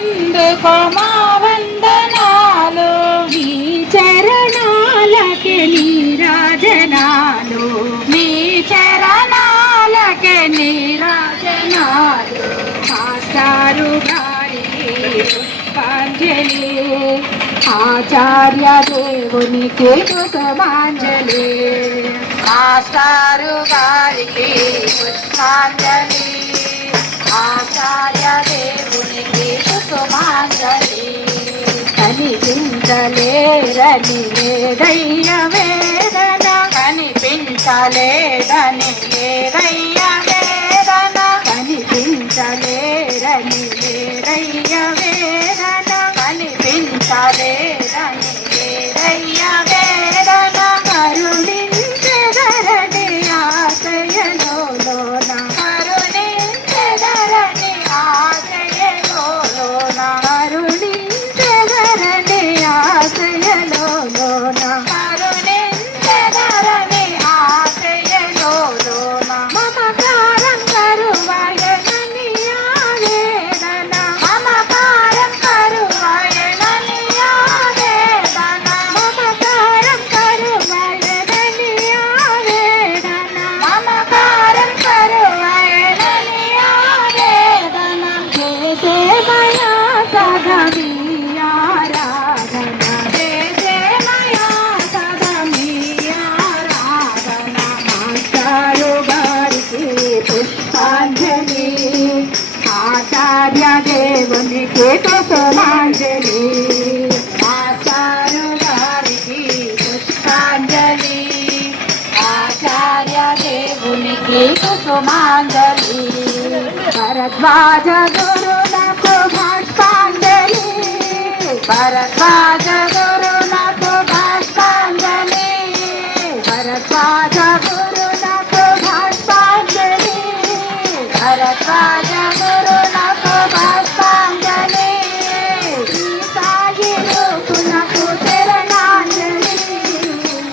అందుకో మా వందనాలు నీ చరణాలకి నీరాజనాలు నీ చరణాలకి నీరాజనాలు మాస్టారు గారికి పుష్పాంజలి ఆచార్య దేవునికి కుసుమాంజలి మాస్టారు గారికి పుష్పాంజలి ఆచార్య దేవు కనిపించలేరని ఏదయ్య వేదన. కనిపించలేదని ఏదయ్య వేదన. కనిపించలేరని ఏదయ్య వేదన. కనిపించలే చేసేమయా సగమి ఆరాధన పుష్పాంజలి ఆచార్య దేవునికి కుసుమాంజలి ఆచార్య గారికి పుష్పాంజలి. ఆచార్య దేవునికి కుసుమాంజలి భరద్వాజ గురు భరద్వాజ గురునకు పుష్పాంజలి భరద్వాజ గురులకు పుష్పాంజలి భరద్వాజ గురునకు పుష్పాంజలి శ్రీ సాయి రూపునకు శరణాంజలి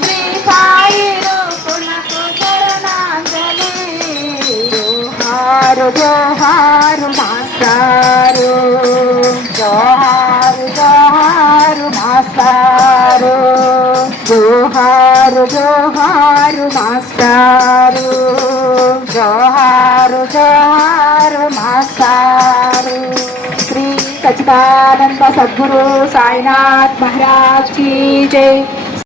శ్రీ సాయి రూపునకు శరణాంజలి జోహారు మాస్టారు జోహారు జోహారు మాస్టారు. జోహారు జోహారు మాస్టారు. శ్రీ సచిదానంద సద్గురు సాయినాథ్ మహారాజ్ కీ జై.